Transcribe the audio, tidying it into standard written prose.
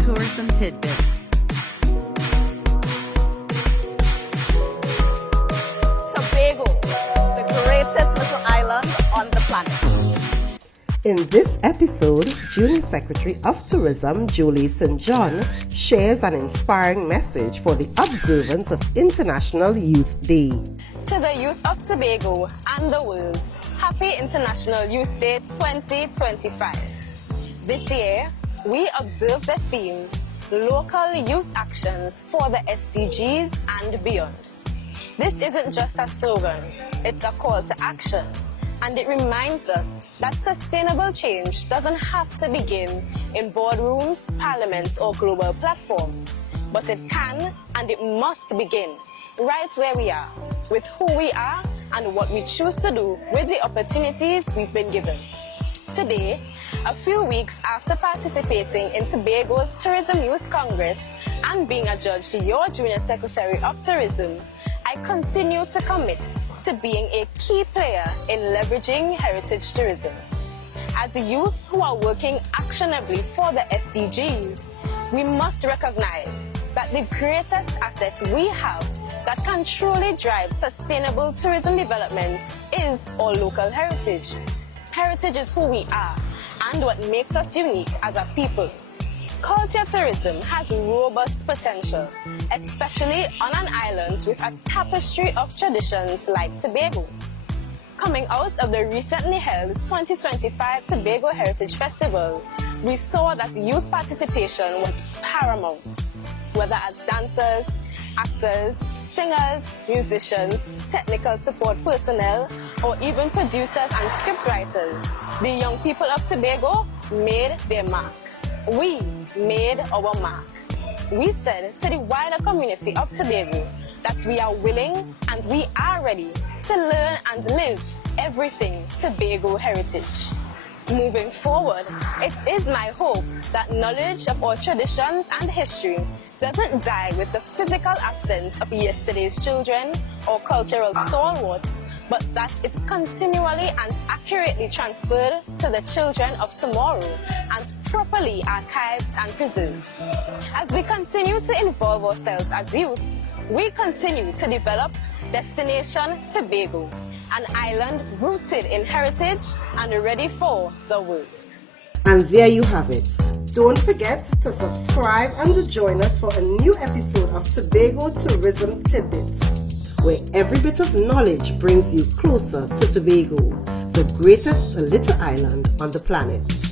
Tourism Tidbits. Tobago, the greatest little island on the planet. In this episode, Junior Secretary of Tourism, Jole St.John, shares an inspiring message for the observance of International Youth Day. To the youth of Tobago and the world, Happy International Youth Day 2025. This year, we observe the theme, Local Youth Actions for the SDGs and Beyond. This isn't just a slogan, it's a call to action. And it reminds us that sustainable change doesn't have to begin in boardrooms, parliaments, or global platforms. But it can and it must begin right where we are, with who we are and what we choose to do with the opportunities we've been given. Today, a few weeks after participating in Tobago's Tourism Youth Congress and being adjudged your Junior Secretary of Tourism, I continue to commit to being a key player in leveraging heritage tourism. As youth who are working actionably for the SDGs, we must recognize that the greatest asset we have that can truly drive sustainable tourism development is our local heritage. Heritage is who we are and what makes us unique as a people. Culture tourism has robust potential, especially on an island with a tapestry of traditions like Tobago. Coming out of the recently held 2025 Tobago Heritage Festival, we saw that youth participation was paramount, whether as dancers, actors, singers, musicians, technical support personnel, or even producers and scriptwriters. The young people of Tobago made their mark. We made our mark. We said to the wider community of Tobago that we are willing and we are ready to learn and live everything Tobago heritage. Moving forward, it is my hope that knowledge of our traditions and history doesn't die with the physical absence of yesterday's children or cultural stalwarts, but that it's continually and accurately transferred to the children of tomorrow and properly archived and preserved. As we continue to involve ourselves as youth, we continue to develop Destination Tobago, an island rooted in heritage and ready for the world. And there you have it. Don't forget to subscribe and join us for a new episode of Tobago Tourism Tidbits, where every bit of knowledge brings you closer to Tobago, the greatest little island on the planet.